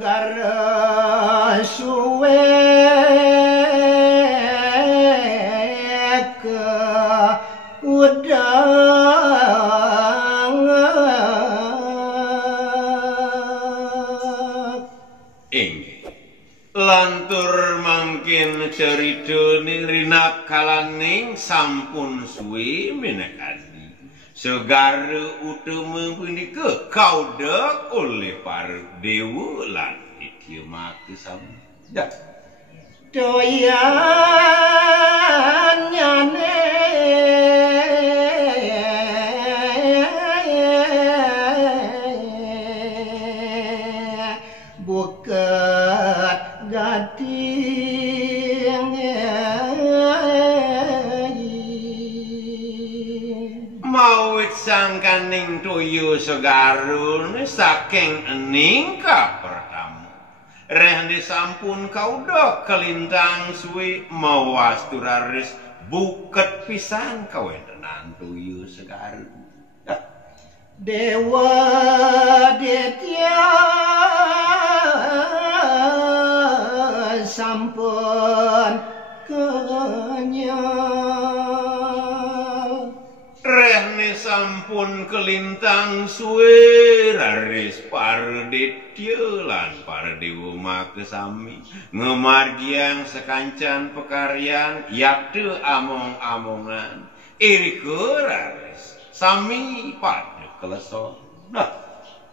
gara suwe ke udang lantur mangkin cerita nirina kalaning sampun suwe minakadi segara utama punika kaudak oleh para dewa lan ikieu maka sami doyan nyane buket gading mawit sangkaning toyo segarun saking ening ka pertama rehne sampun kauda kelintang suwe mawas turaris buket pisan kawentenan toyo segarun dewa detya sampun kenyal rehne sampun kelintang suwe raris pardetya lan pardewa maka sami ngemargiang sekancan pekaryan yakte among-amongan irika raris sami pada keleson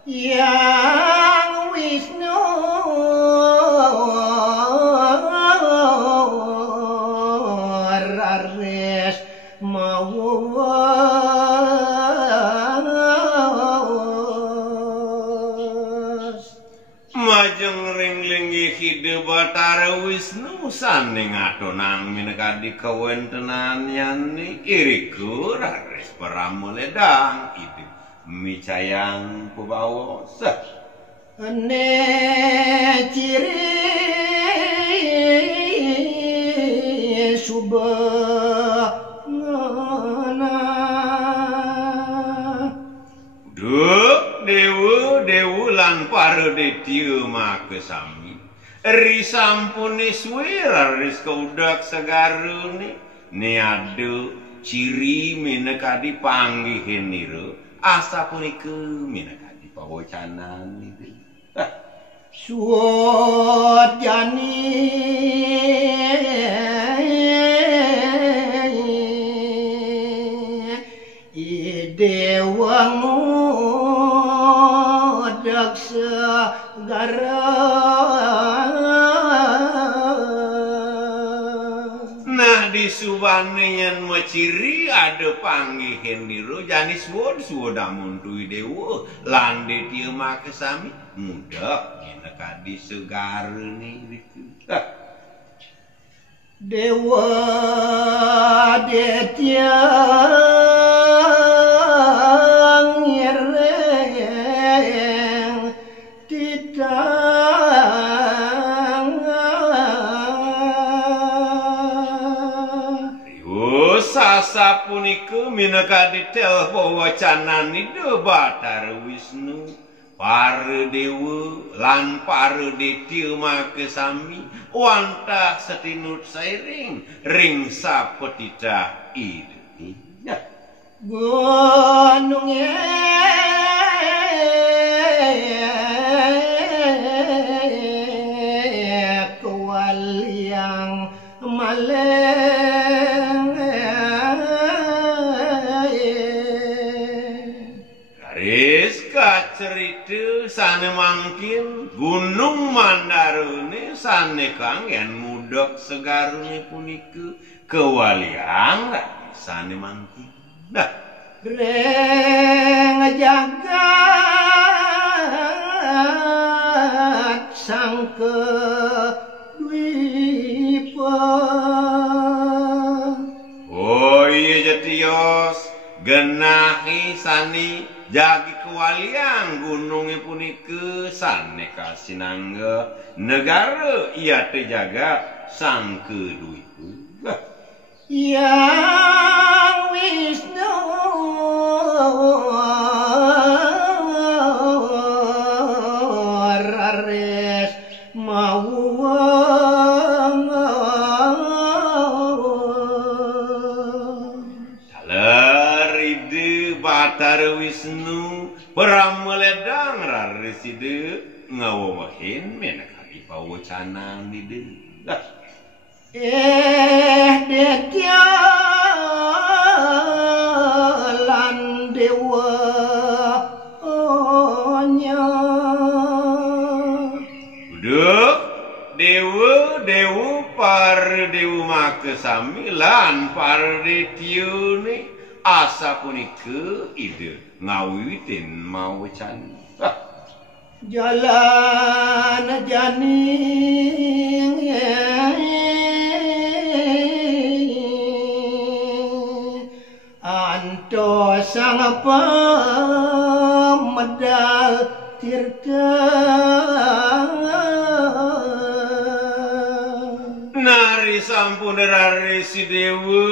yang Wisnu raris mawas majeng ringlingi hide Batara Wisnu saning atonang minakadi kawentenan yani iriku raris parameledang itu micayang pubawa ne ciri subangana dewa lan para detya maka sami ri sampune suwe raris kaudak segarune ne adu ciri minakadi panggihin nira asa punika minakadi pawacanan itu suot jani idewangu daksa gara nah di subane yen maciri ada panggihin nira jani suwod amun tuwi dewa lan detya maka sami mudah minakadi segarane riku dewa detya ngireng tidang sasa punika minakadi tel pawacanan ide Batara Wisnu para dewa lan para detya maka sami wantah setinut sairing ring sapetitah ide gunung kewaliang maleng garis kacerita sane mangkin gunung Mandarune sane kang yen mudok segarune punika kewaliang sane mangkin reng jagat sangke dwipa oh iya jatios genahi sani jagi kewaliang gunungnya punika sane kasinangga negara iya te jagat sangke dwipa yang Wisnu raris sare Wisnu prameledang rareside ngawawahin menakali pawacanan di deuk. Detya lan dewa nya Duk dewa par dewa makesami lan par detyune asa punika ide ngawiwitin mawacan. jalan janing anto sang pemedal tirta Nari sampun raresi dewa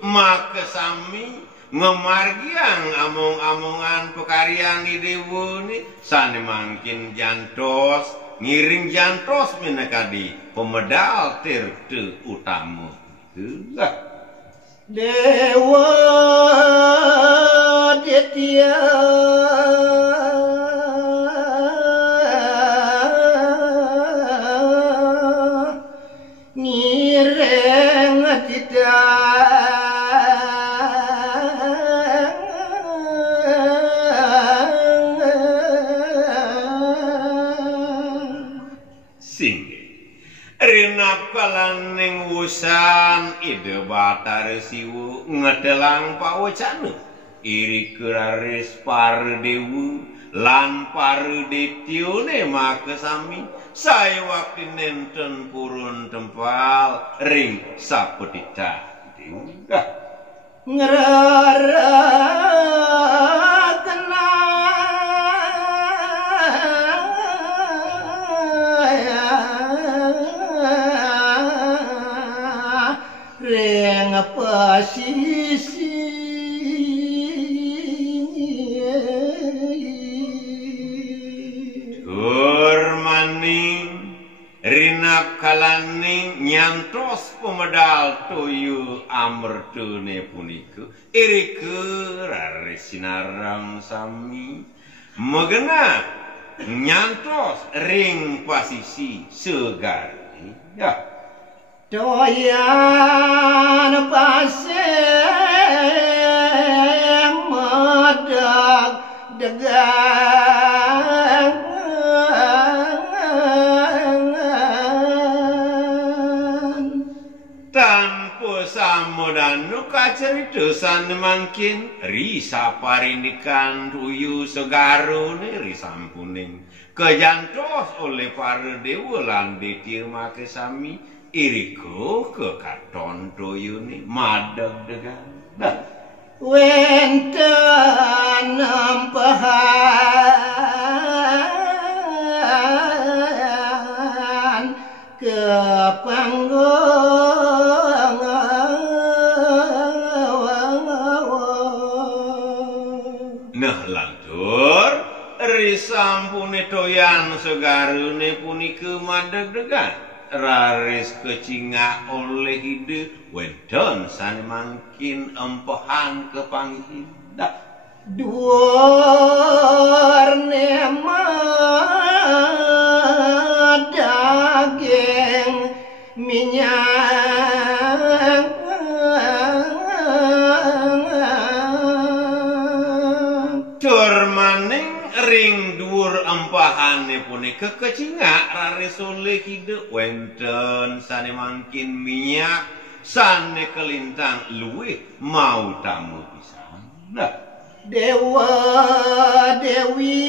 makesami ngemargiang among-amongan pekaryan di dewa ni sane mangkin jantos ngiring jantos minakadi pemedal tirte utama dewa detya ngireng tidak Rinap kalaning wusan ide batar siwu ngedelang pawacana iri keraris pardewu lan pardetyune makesami saya waktu nenten purun tempal ring sapetita ngerara reng pasisi Durmaning rinap kalaning nyantos pemedal toyu amertune punika irike raresinarang sami megena nyantos ring pasisi segar ya doyan pasem medag degang tanpa samodanu kacerita sane mangkin risa parindikan ruyu segarone risampuning kejantos oleh para dewa lan detya makesami iriko ke katon toyune madeg degan wenten ampahan kepanggung nah lantur risampune toyan segarune punika madeg degan raris kecinga oleh ide wedon sane mangkin empehan kepanghinda dhuwur nema daging minyak tur maning ring dhuwur empahane punika kecinga raris oleh ide wenten sane mangkin minyak sane kelintang luwih mau tamu pisan dewa dewi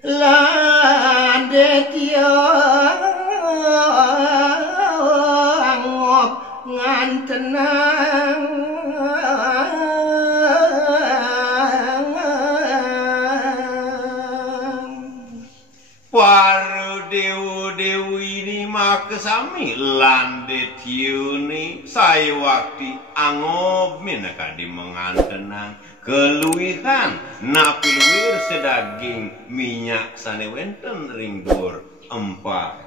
lan detya ngop ngantenang para dewa-dewi ini make sami lande tiuni saya waktu angob minaka di mengantenang keluihan napilwir sedaging minyak sane wenten ring dur empat